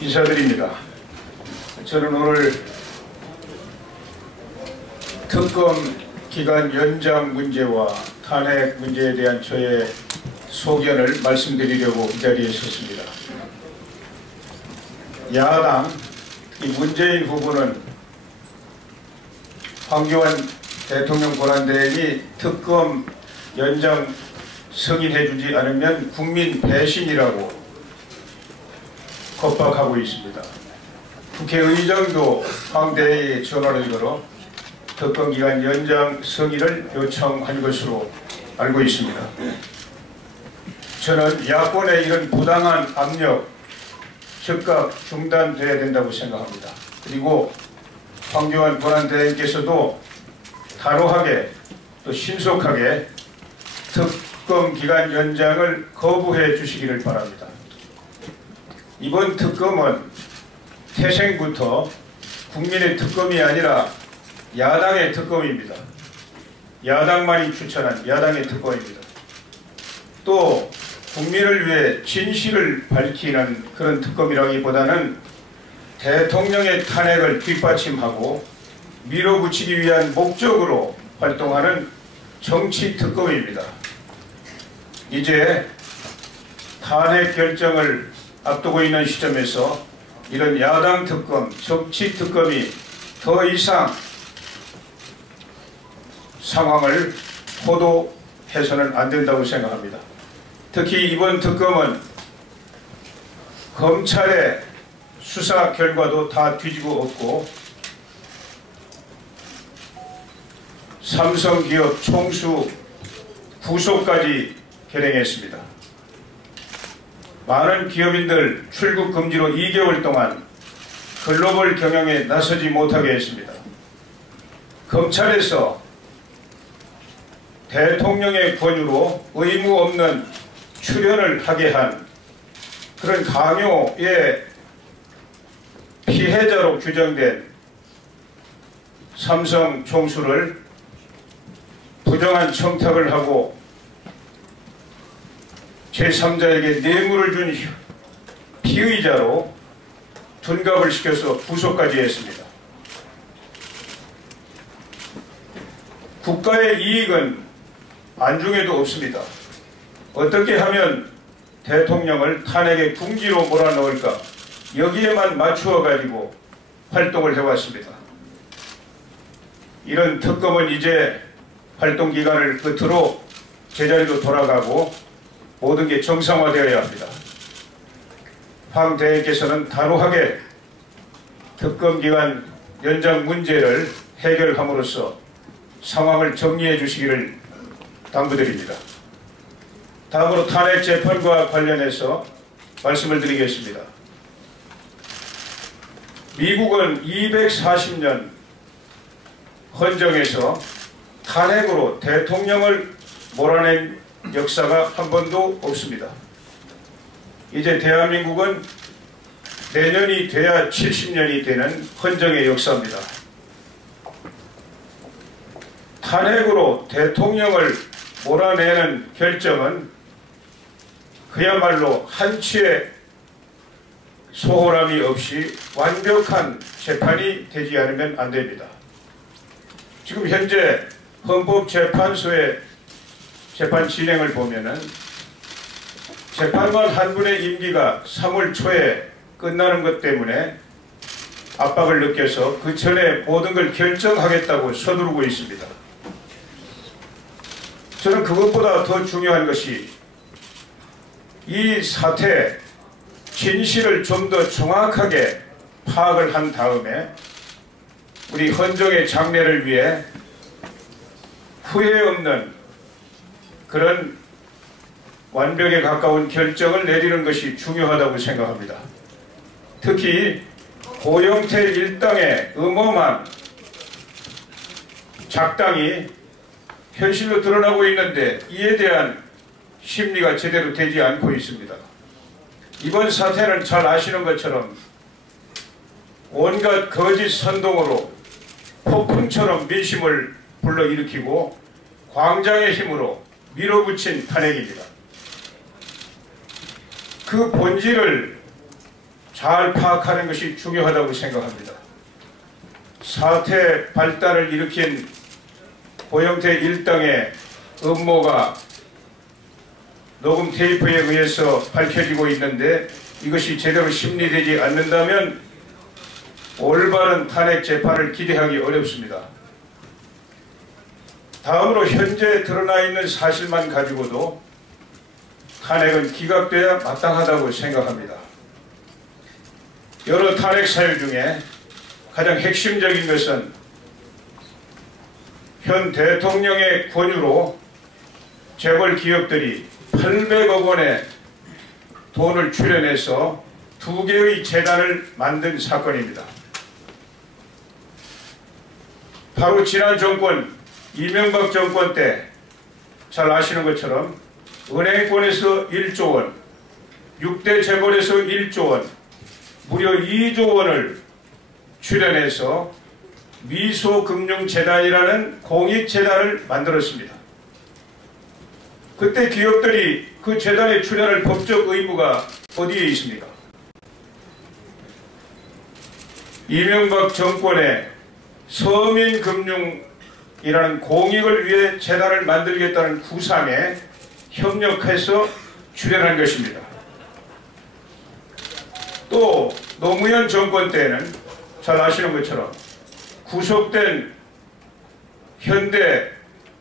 인사드립니다. 저는 오늘 특검 기간 연장 문제와 탄핵 문제에 대한 저의 소견을 말씀드리려고 이 자리에 섰습니다. 야당, 문재인 후보는 황교안 대통령 권한대행이 특검 연장 승인해주지 않으면 국민 배신이라고 겁박하고 있습니다. 국회의장도 황 대행에게 전화를 걸어 특검기간 연장 승인을 요청한 것으로 알고 있습니다. 저는 야권의 이런 부당한 압력 즉각 중단돼야 된다고 생각합니다. 그리고 황교안 권한대행께서도 단호하게 또 신속하게 특검기간 연장을 거부해 주시기를 바랍니다. 이번 특검은 태생부터 국민의 특검이 아니라 야당의 특검입니다. 야당만이 추천한 야당의 특검입니다. 또 국민을 위해 진실을 밝히는 그런 특검이라기보다는 대통령의 탄핵을 뒷받침하고 밀어붙이기 위한 목적으로 활동하는 정치 특검입니다. 이제 탄핵 결정을 앞두고 있는 시점에서 이런 야당 특검, 정치 특검이 더 이상 상황을 호도해서는 안 된다고 생각합니다. 특히 이번 특검은 검찰의 수사 결과도 다 뒤지고 없고 삼성기업 총수 구속까지 결행했습니다. 많은 기업인들 출국 금지로 2개월 동안 글로벌 경영에 나서지 못하게 했습니다. 검찰에서 대통령의 권유로 의무 없는 출연을 하게 한 그런 강요의 피해자로 규정된 삼성 총수를 부정한 청탁을 하고 제3자에게 뇌물을 준 피의자로 둔갑을 시켜서 구속까지 했습니다. 국가의 이익은 안중에도 없습니다. 어떻게 하면 대통령을 탄핵의 궁지로 몰아넣을까, 여기에만 맞추어 가지고 활동을 해왔습니다. 이런 특검은 이제 활동기간을 끝으로 제자리로 돌아가고 모든 게 정상화되어야 합니다. 황 대행께서는 단호하게 특검기간 연장 문제를 해결함으로써 상황을 정리해 주시기를 당부드립니다. 다음으로 탄핵 재판과 관련해서 말씀을 드리겠습니다. 미국은 240년 헌정에서 탄핵으로 대통령을 몰아낸 역사가 한 번도 없습니다. 이제 대한민국은 내년이 돼야 70년이 되는 헌정의 역사입니다. 탄핵으로 대통령을 몰아내는 결정은 그야말로 한치의 소홀함이 없이 완벽한 재판이 되지 않으면 안 됩니다. 지금 현재 헌법재판소의 재판 진행을 보면은 재판관 한 분의 임기가 3월 초에 끝나는 것 때문에 압박을 느껴서 그 전에 모든 걸 결정하겠다고 서두르고 있습니다. 저는 그것보다 더 중요한 것이 이 사태 진실을 좀 더 정확하게 파악을 한 다음에 우리 헌정의 장래를 위해 후회 없는 그런 완벽에 가까운 결정을 내리는 것이 중요하다고 생각합니다. 특히 고영태 일당의 음험한 작당이 현실로 드러나고 있는데 이에 대한 심리가 제대로 되지 않고 있습니다. 이번 사태는 잘 아시는 것처럼 온갖 거짓 선동으로 폭풍처럼 민심을 불러일으키고 광장의 힘으로 밀어붙인 탄핵입니다. 그 본질을 잘 파악하는 것이 중요하다고 생각합니다. 사태 발단을 일으킨 고영태 일당의 음모가 녹음 테이프에 의해서 밝혀지고 있는데 이것이 제대로 심리되지 않는다면 올바른 탄핵 재판을 기대하기 어렵습니다. 다음으로 현재 드러나 있는 사실만 가지고도 탄핵은 기각돼야 마땅하다고 생각합니다. 여러 탄핵 사유 중에 가장 핵심적인 것은 현 대통령의 권유로 재벌 기업들이 800억 원의 돈을 출연해서 2개의 재단을 만든 사건입니다. 바로 지난 정권 이명박 정권 때 잘 아시는 것처럼 은행권에서 1조 원, 6대 재벌에서 1조 원, 무려 2조 원을 출연해서 미소금융재단이라는 공익재단을 만들었습니다. 그때 기업들이 그 재단에 출연할 법적 의무가 어디에 있습니까? 이명박 정권의 서민금융이라는 공익을 위해 재단을 만들겠다는 구상에 협력해서 출연한 것입니다. 또 노무현 정권 때는 잘 아시는 것처럼 구속된 현대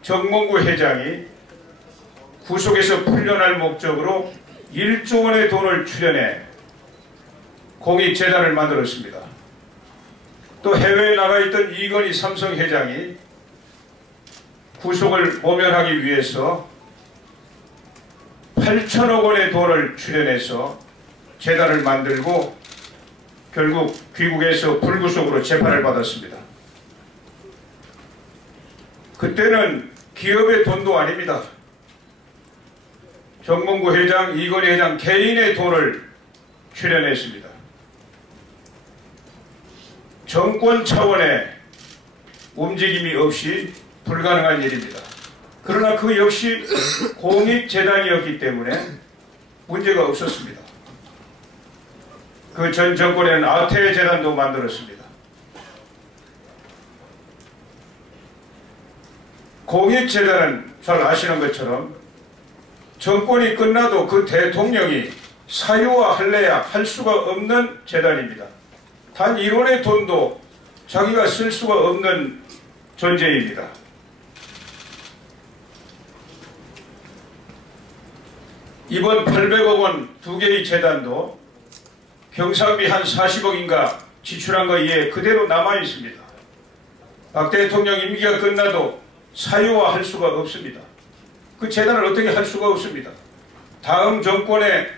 정몽구 회장이 구속에서 풀려날 목적으로 1조 원의 돈을 출연해 공익재단을 만들었습니다. 또 해외에 나가 있던 이건희 삼성 회장이 구속을 모면하기 위해서 8천억 원의 돈을 출연해서 재단을 만들고 결국 귀국해서 불구속으로 재판을 받았습니다. 그때는 기업의 돈도 아닙니다. 정몽구 회장, 이건희 회장 개인의 돈을 출연했습니다. 정권 차원의 움직임이 없이 불가능한 일입니다. 그러나 그 역시 공익재단이었기 때문에 문제가 없었습니다. 그 전 정권에는 아태재단도 만들었습니다. 공익재단은 잘 아시는 것처럼 정권이 끝나도 그 대통령이 사유화할래야 할 수가 없는 재단입니다. 단 1원의 돈도 자기가 쓸 수가 없는 존재입니다. 이번 800억 원 2개의 재단도 경상비 한 40억인가 지출한 거에 그대로 남아있습니다. 박 대통령 임기가 끝나도 사유화할 수가 없습니다. 그 재단을 어떻게 할 수가 없습니다. 다음 정권의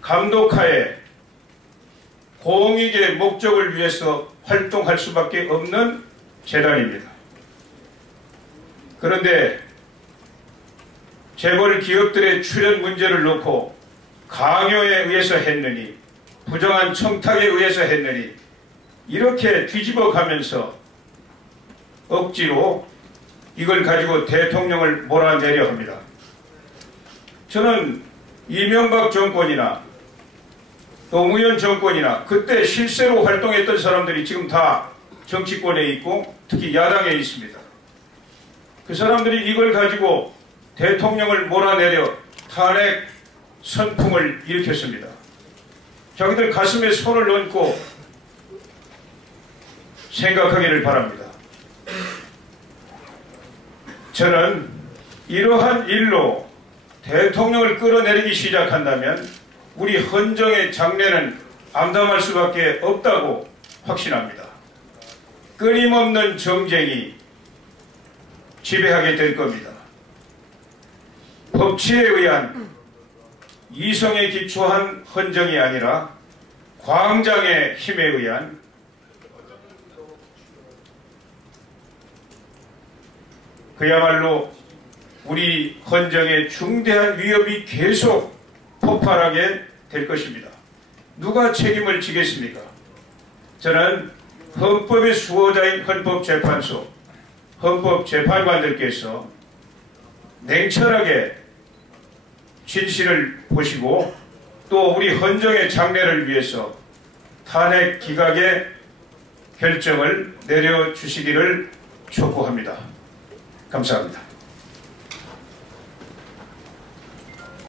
감독하에 공익의 목적을 위해서 활동할 수밖에 없는 재단입니다. 그런데 재벌 기업들의 출연 문제를 놓고 강요에 의해서 했느니 부정한 청탁에 의해서 했느니 이렇게 뒤집어 가면서 억지로 이걸 가지고 대통령을 몰아내려 합니다. 저는 이명박 정권이나 노무현 정권이나 그때 실세로 활동했던 사람들이 지금 다 정치권에 있고 특히 야당에 있습니다. 그 사람들이 이걸 가지고 대통령을 몰아내려 탄핵 선풍을 일으켰습니다. 자기들 가슴에 손을 얹고 생각하기를 바랍니다. 저는 이러한 일로 대통령을 끌어내리기 시작한다면 우리 헌정의 장래는 암담할 수밖에 없다고 확신합니다. 끊임없는 정쟁이 지배하게 될 겁니다. 법치에 의한 이성에 기초한 헌정이 아니라 광장의 힘에 의한 그야말로 우리 헌정의 중대한 위협이 계속 폭발하게 될 것입니다. 누가 책임을 지겠습니까? 저는 헌법의 수호자인 헌법재판소, 헌법재판관들께서 냉철하게 진실을 보시고 또 우리 헌정의 장래를 위해서 탄핵 기각의 결정을 내려주시기를 촉구합니다. 감사합니다.